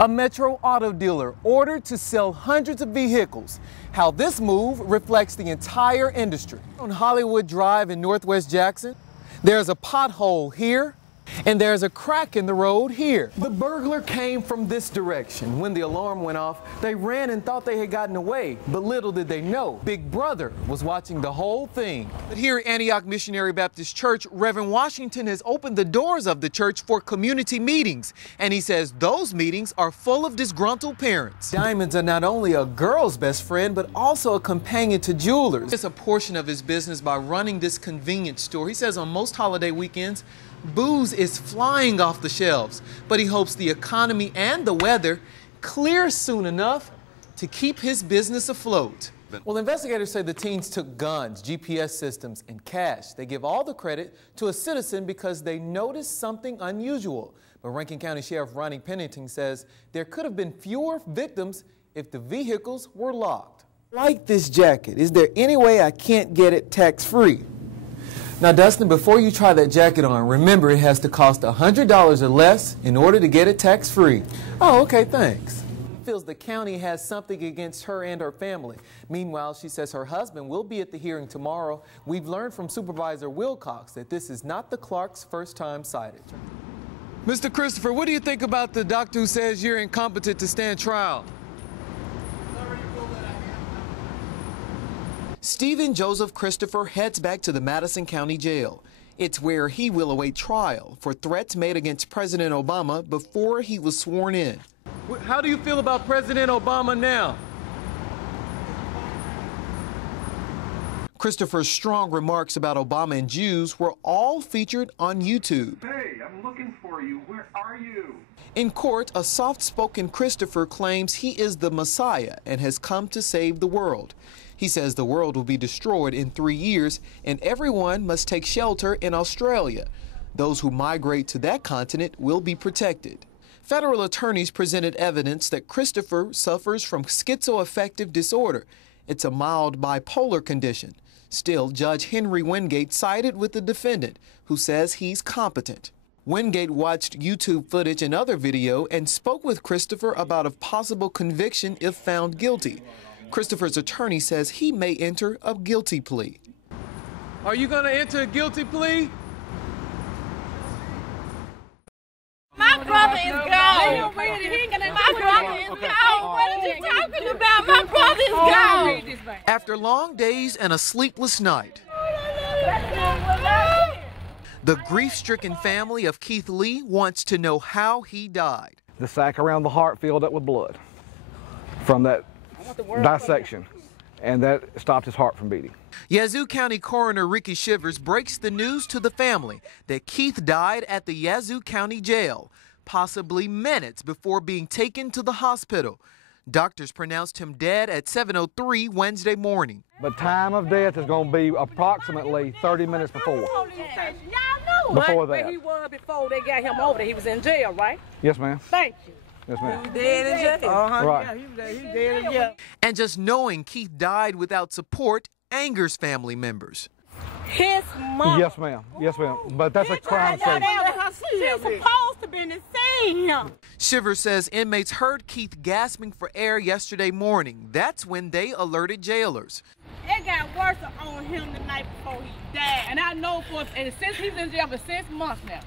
A Metro auto dealer ordered to sell hundreds of vehicles. How this move reflects the entire industry. On Hollywood Drive in Northwest Jackson, there's a pothole here, and there's a crack in the road here. The burglar came from this direction. When the alarm went off, they ran and thought they had gotten away, but little did they know, Big Brother was watching the whole thing. But here at Antioch Missionary Baptist Church, Reverend Washington has opened the doors of the church for community meetings, and he says those meetings are full of disgruntled parents. Diamonds are not only a girl's best friend, but also a companion to jewelers. It's a portion of his business by running this convenience store. He says on most holiday weekends, booze is flying off the shelves, but he hopes the economy and the weather clear soon enough to keep his business afloat. Well, investigators say the teens took guns, GPS systems, and cash. They give all the credit to a citizen because they noticed something unusual. But Rankin County Sheriff Ronnie Pennington says there could have been fewer victims if the vehicles were locked. Like this jacket, is there any way I can't get it tax-free? Now, Dustin, before you try that jacket on, remember it has to cost $100 or less in order to get it tax-free. Oh, okay, thanks. Feels the county has something against her and her family. Meanwhile, she says her husband will be at the hearing tomorrow. We've learned from Supervisor Wilcox that this is not the Clarks' first time cited. Mr. Christopher, what do you think about the doctor who says you're incompetent to stand trial? Stephen Joseph Christopher heads back to the Madison County Jail. It's where he will await trial for threats made against President Obama before he was sworn in. How do you feel about President Obama now? Christopher's strong remarks about Obama and Jews were all featured on YouTube. Hey, I'm looking for you. Where are you? In court, a soft-spoken Christopher claims he is the Messiah and has come to save the world. He says the world will be destroyed in 3 years and everyone must take shelter in Australia. Those who migrate to that continent will be protected. Federal attorneys presented evidence that Christopher suffers from schizoaffective disorder. It's a mild bipolar condition. Still, Judge Henry Wingate sided with the defendant, who says he's competent. Wingate watched YouTube footage and other video and spoke with Christopher about a possible conviction if found guilty. Christopher's attorney says he may enter a guilty plea. Are you going to enter a guilty plea? My brother is gone. My brother is gone. What are you talking about? My brother is gone. After long days and a sleepless night, the grief-stricken family of Keith Lee wants to know how he died. The sac around the heart filled up with blood from that dissection, and that stopped his heart from beating. Yazoo County Coroner Ricky Shivers breaks the news to the family that Keith died at the Yazoo County Jail, possibly minutes before being taken to the hospital. Doctors pronounced him dead at 7:03 Wednesday morning. The time of death is going to be approximately 30 minutes before. Before that. Where he was before they got him over there. He was in jail, right? Yes, ma'am. Thank you. Yes, ma'am. He dead in jail. Right. Yeah, he dead in jail. And just knowing Keith died without support angers family members. His mom. Yes, ma'am. Yes, ma'am. But that's a crime scene. She's supposed to be to see him. Shivers says inmates heard Keith gasping for air yesterday morning. That's when they alerted jailers. It got worse on him the night before he died. And I know and since he's in jail for 6 months now.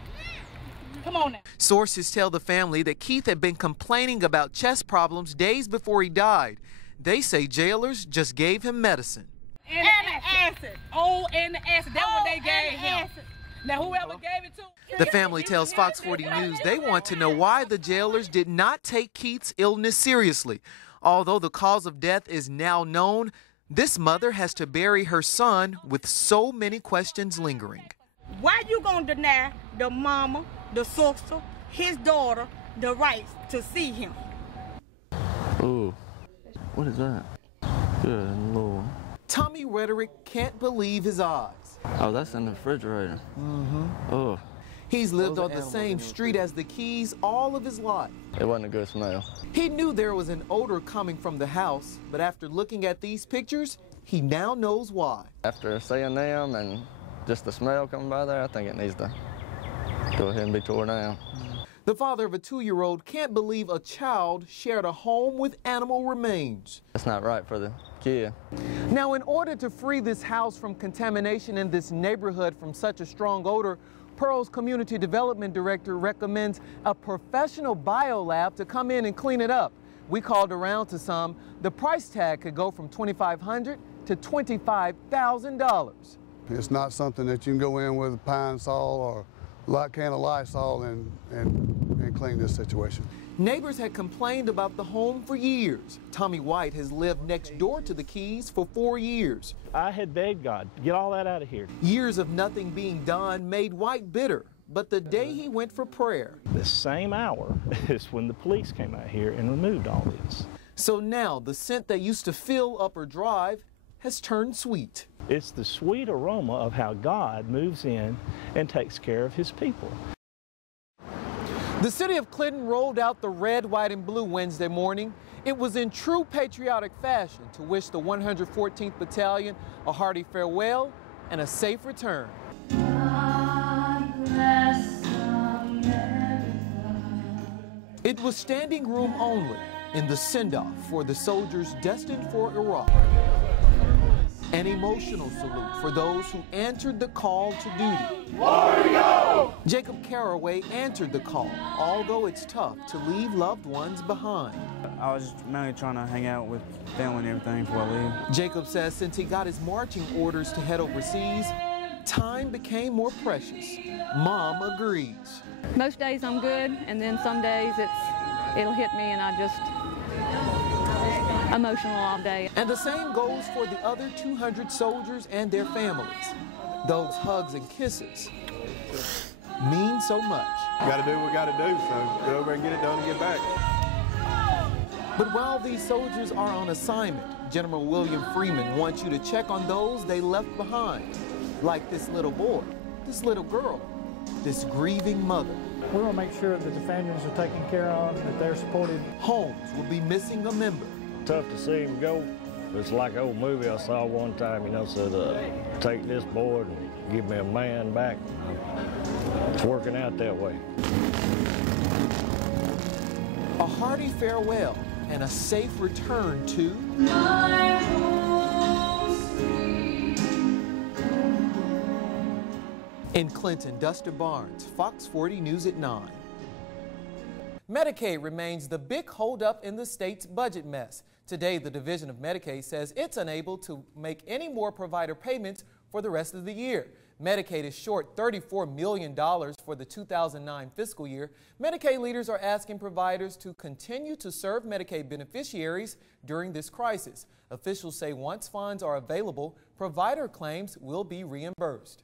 Come on now. Sources tell the family that Keith had been complaining about chest problems days before he died. They say jailers just gave him medicine. And the acid. Oh, and the acid. That's what they gave him. Now, whoever gave it to. The family tells Fox 40 News they want to know why the jailers did not take Keith's illness seriously. Although the cause of death is now known, this mother has to bury her son with so many questions lingering. Why you gonna deny the mama, the sister, his daughter, the rights to see him? Ooh, what is that? Good Lord. Tommy Rhetoric can't believe his eyes. Oh, that's in the refrigerator. Oh. He's lived on the same street as the Keys all of his life. It wasn't a good smell. He knew there was an odor coming from the house, but after looking at these pictures, he now knows why. After seeing them and just the smell coming by there, I think it needs to go ahead and be torn down. The father of a 2-year-old can't believe a child shared a home with animal remains. That's not right for the kid. Now, in order to free this house from contamination in this neighborhood from such a strong odor, Pearl's Community Development Director recommends a professional biolab to come in and clean it up. We called around to some. The price tag could go from $2,500 to $25,000. It's not something that you can go in with a pine sol or a can of Lysol and clean this situation. Neighbors had complained about the home for years. Tommy White has lived next door to the Keys for 4 years. I had begged God, get all that out of here. Years of nothing being done made White bitter, but the day he went for prayer. The same hour is when the police came out here and removed all this. So now the scent that used to fill Upper Drive has turned sweet. It's the sweet aroma of how God moves in and takes care of his people. The city of Clinton rolled out the red, white, and blue Wednesday morning. It was in true patriotic fashion to wish the 114th Battalion a hearty farewell and a safe return. It was standing room only in the send-off for the soldiers destined for Iraq. An emotional salute for those who answered the call to duty. Warrior! Jacob Carraway answered the call, although it's tough to leave loved ones behind. I was just mainly trying to hang out with family and everything before I leave. Jacob says since he got his marching orders to head overseas, time became more precious. Mom agrees. Most days I'm good, and then some days it'll hit me and I just emotional all day. And the same goes for the other 200 soldiers and their families. Those hugs and kisses mean so much. Got to do what we got to do, so go over and get it done and get back. But while these soldiers are on assignment, General William Freeman wants you to check on those they left behind, like this little boy, this little girl, this grieving mother. We want to make sure that the families are taken care of, that they're supported. Homes will be missing a member. Tough to see him go. It's like an old movie I saw one time, you know, said, take this boy and give me a man back. It's working out that way. A hearty farewell and a safe return to in Clinton, Dustin Barnes, Fox 40 News at 9. Medicaid remains the big holdup in the state's budget mess. Today, the Division of Medicaid says it's unable to make any more provider payments for the rest of the year. Medicaid is short $34 million for the 2009 fiscal year. Medicaid leaders are asking providers to continue to serve Medicaid beneficiaries during this crisis. Officials say once funds are available, provider claims will be reimbursed.